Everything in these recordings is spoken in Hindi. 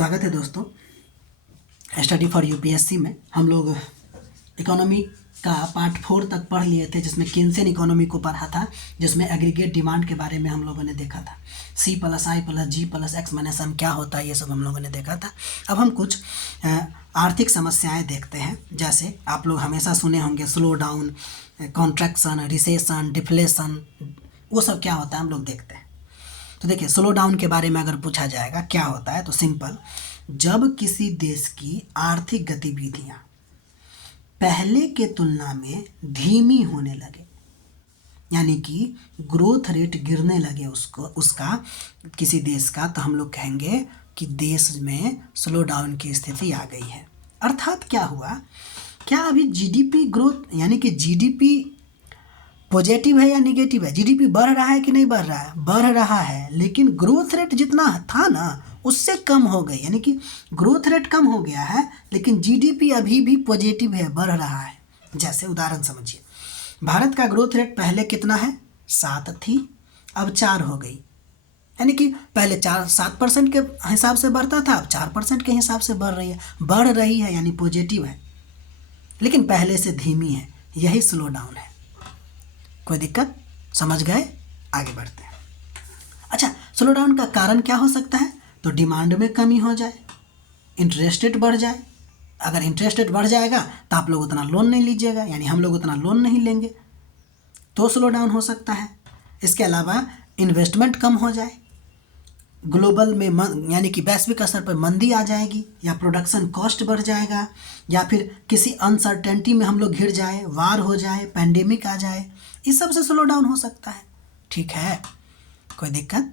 स्वागत है दोस्तों। स्टडी फॉर यूपीएससी में हम लोग इकोनॉमी का पार्ट 4 तक पढ़ लिए थे, जिसमें केन्सियन इकोनॉमी को पढ़ा था, जिसमें एग्रीगेट डिमांड के बारे में हम लोगों ने देखा था। C + I + G + X - M क्या होता है, ये सब हम लोगों ने देखा था। अब हम कुछ आर्थिक समस्याएं देखते हैं। जैसे आप लोग हमेशा सुने होंगे slow down, contraction, recession, deflation, वो सब क्या होता है हम लोग देखते हैं। तो देखिए, स्लो डाउन के बारे में अगर पूछा जाएगा क्या होता है, तो सिंपल, जब किसी देश की आर्थिक गतिविधियां पहले के तुलना में धीमी होने लगे, यानी कि ग्रोथ रेट गिरने लगे उसका किसी देश का, तो हम लोग कहेंगे कि देश में स्लो डाउन की स्थिति आ गई है। अर्थात क्या हुआ, क्या अभी जीडीपी ग्रोथ यानी कि जीडीपी पॉजिटिव है या निगेटिव है? जीडीपी बढ़ रहा है कि नहीं बढ़ रहा है? बढ़ रहा है, लेकिन ग्रोथ रेट जितना था ना उससे कम हो गई, यानी कि ग्रोथ रेट कम हो गया है, लेकिन जीडीपी अभी भी पॉजिटिव है, बढ़ रहा है। जैसे उदाहरण समझिए, भारत का ग्रोथ रेट पहले कितना है? 7 थी, अब 4 हो गई, यानी कि पहले 7% के हिसाब से बढ़ता था, अब 4% के हिसाब से बढ़ रही है, यानी पॉजिटिव है, लेकिन पहले से धीमी है। यही स्लो डाउन है। कोई दिक्कत? समझ गए? आगे बढ़ते हैं। अच्छा, स्लो डाउन का कारण क्या हो सकता है? तो डिमांड में कमी हो जाए, इंटरेस्ट रेट बढ़ जाए। अगर इंटरेस्ट रेट बढ़ जाएगा तो आप लोग उतना लोन नहीं लीजिएगा, यानी हम लोग उतना लोन नहीं लेंगे, तो स्लो डाउन हो सकता है। इसके अलावा इन्वेस्टमेंट कम हो जाए, ग्लोबल में यानी कि वैश्विक स्तर पर मंदी आ जाएगी, या प्रोडक्शन कॉस्ट बढ़ जाएगा, या फिर किसी अनसर्टेनिटी में हम लोग घिर जाए, वार हो जाए, पैंडेमिक आ जाए, इस सब से स्लो डाउन हो सकता है। ठीक है, कोई दिक्कत?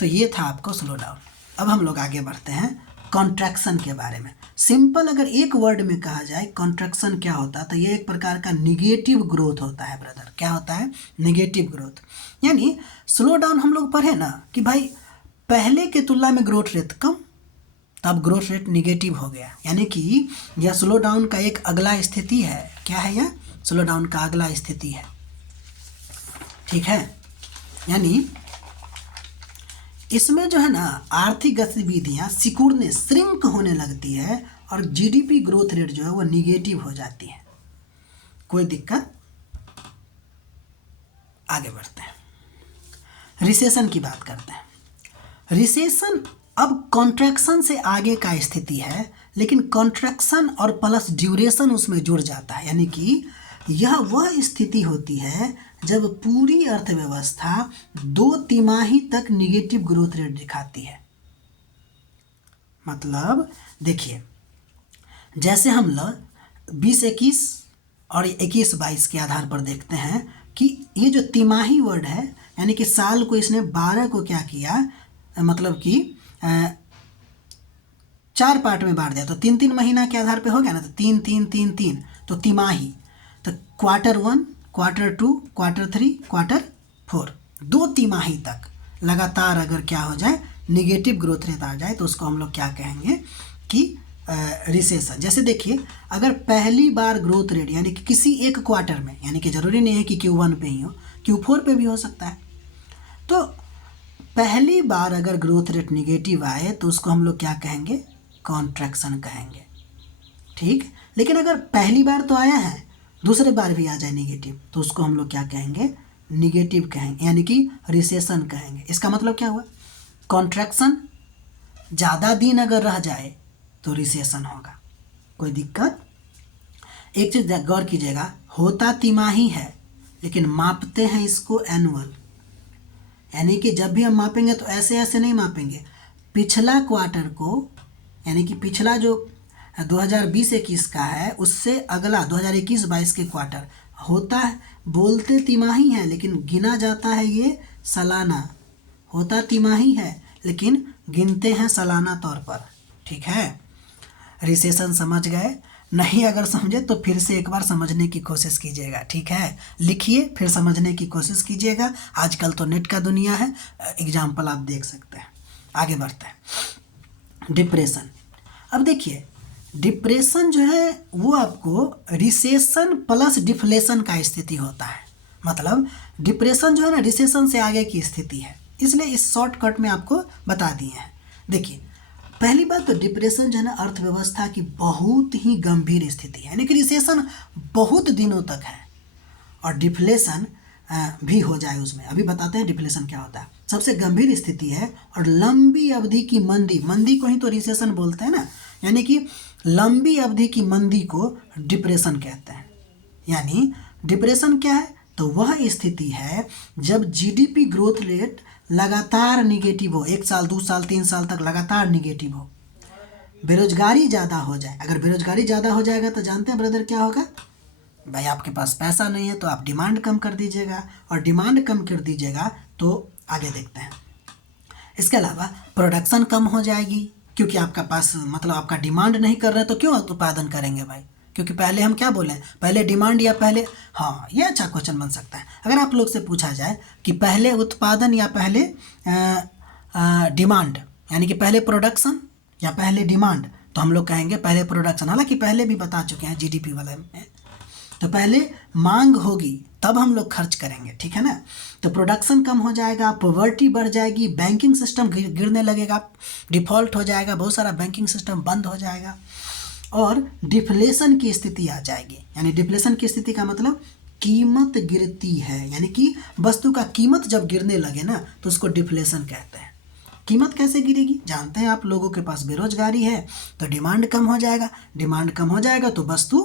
तो ये था आपको स्लो डाउन। अब हम लोग आगे बढ़ते हैं कॉन्ट्रैक्शन के बारे में। सिंपल अगर एक वर्ड में कहा जाए कॉन्ट्रैक्शन क्या होता है, तो ये एक प्रकार का निगेटिव ग्रोथ होता है ब्रदर। क्या होता है? Negative growth. यानी स्लो डाउन हम लोग पढ़े ना कि भाई पहले के तुलना में ग्रोथ रेट कम, तब ग्रोथ रेट निगेटिव हो गया, यानी कि यह स्लो डाउन का एक अगला स्थिति है। क्या है यह? स्लो डाउन का अगला स्थिति है। ठीक है, यानी इसमें जो है ना आर्थिक गतिविधियां सिकुड़ने, श्रिंक होने लगती है, और जीडीपी ग्रोथ रेट जो है वो निगेटिव हो जाती है। कोई दिक्कत? आगे बढ़ते हैं, रिसेशन की बात करते हैं। रिसेशन अब कॉन्ट्रैक्शन से आगे का स्थिति है, लेकिन कॉन्ट्रैक्शन और प्लस ड्यूरेशन उसमें जुड़ जाता है, यानी कि यह वह स्थिति होती है जब पूरी अर्थव्यवस्था 2 तिमाही तक निगेटिव ग्रोथ रेट दिखाती है। मतलब देखिए, जैसे हम लोग 2021 और 21-22 के आधार पर देखते हैं कि ये जो तिमाही वर्ड है, यानी कि साल को इसने 12 को क्या किया, मतलब कि 4 पार्ट में बांट दिया, तो 3-3 महीना के आधार पे हो गया ना, तो 3-3-3-3, तो तिमाही। तो Q1, Q2, Q3, Q4, 2 तिमाही तक लगातार अगर क्या हो जाए, निगेटिव ग्रोथ रेट आ जाए, तो उसको हम लोग क्या कहेंगे कि रिसेशन। जैसे देखिए, अगर पहली बार ग्रोथ रेट यानी कि किसी एक क्वार्टर में, यानी कि ज़रूरी नहीं है कि Q1 पे ही हो, Q4 पे भी हो सकता है, तो पहली बार अगर ग्रोथ रेट निगेटिव आए तो उसको हम लोग क्या कहेंगे? कॉन्ट्रैक्शन कहेंगे। ठीक, लेकिन अगर पहली बार तो आया है, दूसरे बार भी आ जाए निगेटिव, तो उसको हम लोग क्या कहेंगे? निगेटिव कहेंगे, यानी कि रिसेशन कहेंगे। इसका मतलब क्या हुआ? कॉन्ट्रैक्शन ज़्यादा दिन अगर रह जाए तो रिसेशन होगा। कोई दिक्कत? एक चीज़ गौर कीजिएगा, होता तिमाही है, लेकिन मापते हैं इसको एनुअल, यानी कि जब भी हम मापेंगे तो ऐसे ऐसे नहीं मापेंगे। पिछला क्वार्टर को, यानी कि पिछला जो 2020-21 का है, उससे अगला 2021-22 के क्वार्टर होता है, बोलते तिमाही है लेकिन गिना जाता है ये सालाना। होता तिमाही है लेकिन गिनते हैं सालाना तौर पर। ठीक है, रिसेशन समझ गए? नहीं अगर समझे तो फिर से एक बार समझने की कोशिश कीजिएगा। ठीक है, लिखिए, फिर समझने की कोशिश कीजिएगा। आजकल तो नेट का दुनिया है, एग्जाम्पल आप देख सकते हैं। आगे बढ़ते हैं, डिप्रेशन। अब देखिए, डिप्रेशन जो है वो आपको रिसेशन प्लस डिफ्लेशन का स्थिति होता है। मतलब डिप्रेशन जो है ना रिसेशन से आगे की स्थिति है, इसलिए इस शॉर्टकट में आपको बता दिए हैं। देखिए, पहली बात तो डिप्रेशन जो है ना अर्थव्यवस्था की बहुत ही गंभीर स्थिति है, यानी कि रिसेशन बहुत दिनों तक है और डिफ्लेशन भी हो जाए उसमें। अभी बताते हैं डिफ्लेशन क्या होता है। सबसे गंभीर स्थिति है और लंबी अवधि की मंदी, मंदी को ही तो रिसेशन बोलते हैं ना, यानी कि लंबी अवधि की मंदी को डिप्रेशन कहते हैं। यानी डिप्रेशन क्या है, तो वह स्थिति है जब जीडीपी ग्रोथ रेट लगातार निगेटिव हो, 1 साल 2 साल 3 साल तक लगातार निगेटिव हो, बेरोजगारी ज़्यादा हो जाए। अगर बेरोजगारी ज़्यादा हो जाएगा तो जानते हैं ब्रदर क्या होगा भाई, आपके पास पैसा नहीं है तो आप डिमांड कम कर दीजिएगा, और डिमांड कम कर दीजिएगा तो आगे देखते हैं। इसके अलावा प्रोडक्शन कम हो जाएगी, क्योंकि आपका पास मतलब आपका डिमांड नहीं कर रहे तो क्यों उत्पादन करेंगे भाई, क्योंकि पहले हम क्या बोलें, पहले डिमांड या पहले, हाँ ये अच्छा क्वेश्चन बन सकता है। अगर आप लोग से पूछा जाए कि पहले उत्पादन या पहले डिमांड, यानी कि पहले प्रोडक्शन या पहले डिमांड, तो हम लोग कहेंगे पहले प्रोडक्शन। हालांकि पहले भी बता चुके हैं जीडीपी वाले में, तो पहले मांग होगी तब हम लोग खर्च करेंगे, ठीक है ना। तो प्रोडक्शन कम हो जाएगा, पॉवर्टी बढ़ जाएगी, बैंकिंग सिस्टम गिरने लगेगा, डिफ़ॉल्ट हो जाएगा, बहुत सारा बैंकिंग सिस्टम बंद हो जाएगा और डिफ्लेशन की स्थिति आ जाएगी। यानी डिफ्लेशन की स्थिति का मतलब कीमत गिरती है, यानी कि वस्तु का कीमत जब गिरने लगे ना तो उसको डिफ्लेशन कहते हैं। कीमत कैसे गिरेगी, जानते हैं आप, लोगों के पास बेरोजगारी है तो डिमांड कम हो जाएगा, डिमांड कम हो जाएगा तो वस्तु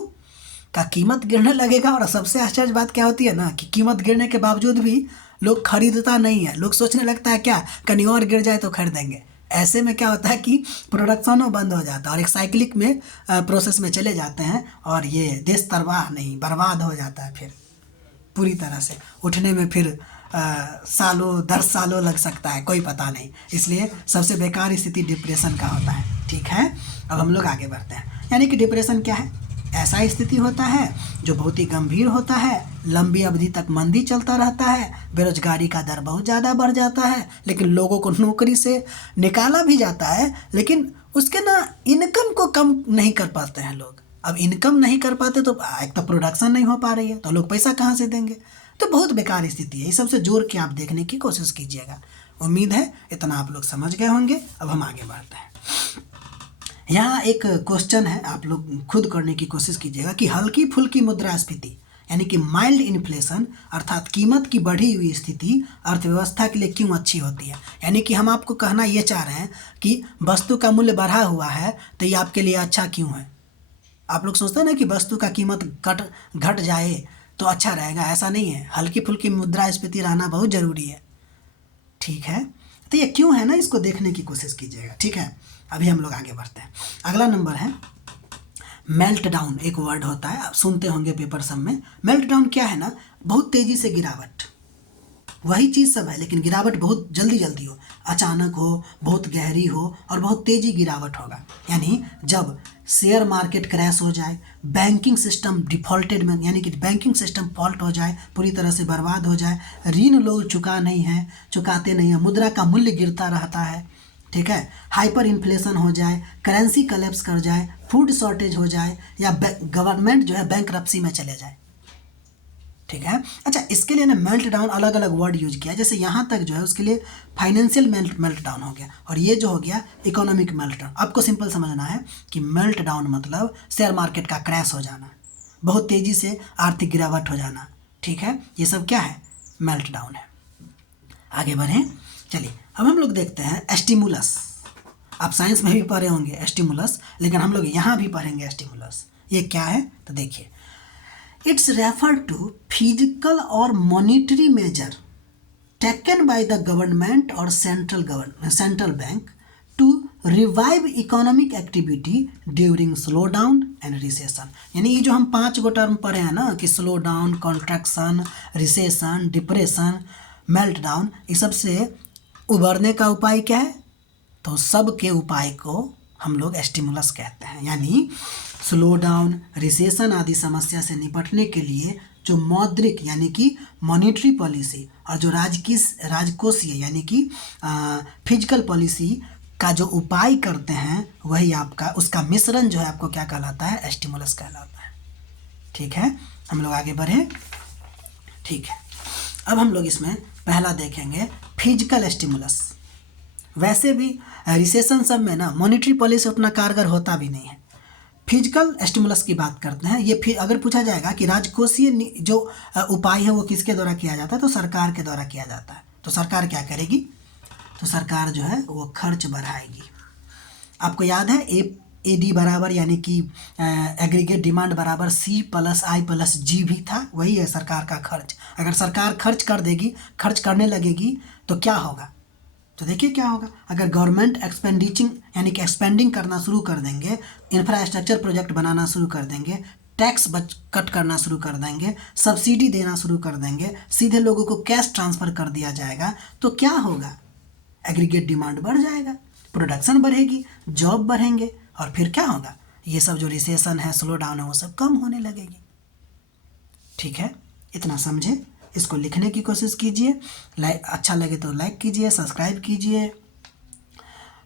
का कीमत गिरने लगेगा। और सबसे आश्चर्य बात क्या होती है ना कि कीमत गिरने के बावजूद भी लोग खरीदता नहीं है, लोग सोचने लगता है क्या कहीं और गिर जाए तो खरीदेंगे। ऐसे में क्या होता है कि प्रोडक्शनों बंद हो जाता है और एक साइक्लिक में प्रोसेस में चले जाते हैं और ये देश तबाह नहीं बर्बाद हो जाता है। फिर पूरी तरह से उठने में फिर सालों 10 सालों लग सकता है, कोई पता नहीं। इसलिए सबसे बेकार स्थिति डिप्रेशन का होता है, ठीक है। अब हम लोग आगे बढ़ते हैं। यानी कि डिप्रेशन क्या है, ऐसा स्थिति होता है जो बहुत ही गंभीर होता है, लंबी अवधि तक मंदी चलता रहता है, बेरोजगारी का दर बहुत ज़्यादा बढ़ जाता है, लेकिन लोगों को नौकरी से निकाला भी जाता है, लेकिन उसके ना इनकम को कम नहीं कर पाते हैं लोग। अब इनकम नहीं कर पाते तो एक तो प्रोडक्शन नहीं हो पा रही है तो लोग पैसा कहाँ से देंगे, तो बहुत बेकार स्थिति है। ये सबसे जोड़ के आप देखने की कोशिश कीजिएगा। उम्मीद है इतना आप लोग समझ गए होंगे। अब हम आगे बढ़ते हैं। यहाँ एक क्वेश्चन है, आप लोग खुद करने की कोशिश कीजिएगा कि हल्की फुल्की मुद्रास्फीति यानी कि माइल्ड इन्फ्लेशन अर्थात कीमत की बढ़ी हुई स्थिति अर्थव्यवस्था के लिए क्यों अच्छी होती है। यानी कि हम आपको कहना ये चाह रहे हैं कि वस्तु का मूल्य बढ़ा हुआ है तो ये आपके लिए अच्छा क्यों है। आप लोग सोचते हैं ना कि वस्तु का कीमत घट जाए तो अच्छा रहेगा, ऐसा नहीं है। हल्की फुल्की मुद्रास्फीति रहना बहुत ज़रूरी है, ठीक है। तो ये क्यों है ना, इसको देखने की कोशिश कीजिएगा, ठीक है। अभी हम लोग आगे बढ़ते हैं। अगला नंबर है मेल्ट डाउन। एक वर्ड होता है, आप सुनते होंगे पेपर सब में। मेल्ट डाउन क्या है ना, बहुत तेज़ी से गिरावट, वही चीज़ सब है लेकिन गिरावट बहुत जल्दी हो, अचानक हो, बहुत गहरी हो और बहुत तेज़ी गिरावट होगा। यानी जब शेयर मार्केट क्रैश हो जाए, बैंकिंग सिस्टम डिफ़ॉल्टेड में यानी कि बैंकिंग सिस्टम फॉल्ट हो जाए, पूरी तरह से बर्बाद हो जाए, ऋण लोग चुकाते नहीं हैं, मुद्रा का मूल्य गिरता रहता है, ठीक है, हाइपर इन्फ्लेशन हो जाए, करेंसी कलेप्स कर जाए, फूड शॉर्टेज हो जाए या गवर्नमेंट जो है बैंकरप्सी में चले जाए, ठीक है। अच्छा, इसके लिए ना मेल्ट डाउन अलग अलग वर्ड यूज किया, जैसे यहाँ तक जो है उसके लिए फाइनेंशियल मेल्ट डाउन हो गया और ये जो हो गया इकोनॉमिक मेल्ट डाउन। आपको सिंपल समझना है कि मेल्ट डाउन मतलब शेयर मार्केट का क्रैश हो जाना, बहुत तेज़ी से आर्थिक गिरावट हो जाना, ठीक है। ये सब क्या है, मेल्ट डाउन है। आगे बढ़ें, चलिए अब हम लोग देखते हैं स्टिमुलस। आप साइंस में भी पढ़े होंगे स्टिमुलस, लेकिन हम लोग यहाँ भी पढ़ेंगे स्टिमुलस। ये क्या है तो देखिए, इट्स रेफर टू फिजिकल और monetary measure taken by the government और central bank to revive economic activity during slow down and recession. यानी ये जो हम 5 गो टर्म पढ़े हैं ना कि slow down, contraction, recession, depression, melt down, इस सब से उभरने का उपाय क्या है, तो सब के उपाय को हम लोग स्टिमुलस कहते हैं। यानी स्लो डाउन, रिसेशन आदि समस्या से निपटने के लिए जो मौद्रिक यानी कि मॉनिटरी पॉलिसी और जो राजकोषीय यानी कि फिजिकल पॉलिसी का जो उपाय करते हैं वही आपका उसका मिश्रण जो है आपको क्या कहलाता है, स्टिमुलस कहलाता है, ठीक है। हम लोग आगे बढ़े, ठीक है। अब हम लोग इसमें पहला देखेंगे फिजिकल स्टिमुलस। वैसे भी रिसेशन सब में ना मॉनेटरी पॉलिसी उतना कारगर होता भी नहीं है। फिजिकल स्टिमुलस की बात करते हैं। ये फिर अगर पूछा जाएगा कि राजकोषीय जो उपाय है वो किसके द्वारा किया जाता है, तो सरकार के द्वारा किया जाता है। तो सरकार क्या करेगी, तो सरकार जो है वो खर्च बढ़ाएगी। आपको याद है AD बराबर यानी कि एग्रीगेट डिमांड बराबर C+I+G भी था, वही है सरकार का खर्च। अगर सरकार खर्च कर देगी, खर्च करने लगेगी तो क्या होगा, तो देखिए क्या होगा। अगर गवर्नमेंट एक्सपेंडिचिंग यानी कि एक्सपेंडिंग करना शुरू कर देंगे, इंफ्रास्ट्रक्चर प्रोजेक्ट बनाना शुरू कर देंगे, टैक्स कट करना शुरू कर देंगे, सब्सिडी देना शुरू कर देंगे, सीधे लोगों को कैश ट्रांसफ़र कर दिया जाएगा, तो क्या होगा, एग्रीगेट डिमांड बढ़ जाएगा, प्रोडक्शन बढ़ेगी, जॉब बढ़ेंगे, और फिर क्या होगा, ये सब जो रिसेशन है, स्लो डाउन है, वो सब कम होने लगेगी। ठीक है, इतना समझे, इसको लिखने की कोशिश कीजिए। अच्छा लगे तो लाइक कीजिए, सब्सक्राइब कीजिए,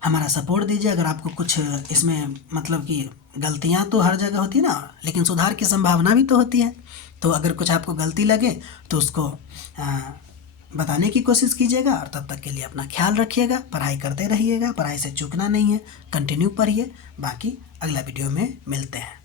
हमारा सपोर्ट दीजिए। अगर आपको कुछ इसमें मतलब कि गलतियां तो हर जगह होती है ना, लेकिन सुधार की संभावना भी तो होती है। तो अगर कुछ आपको गलती लगे तो उसको बताने की कोशिश कीजिएगा। और तब तक के लिए अपना ख्याल रखिएगा, पढ़ाई करते रहिएगा, पढ़ाई से चूकना नहीं है, कंटिन्यू पढ़िए। बाकी अगला वीडियो में मिलते हैं।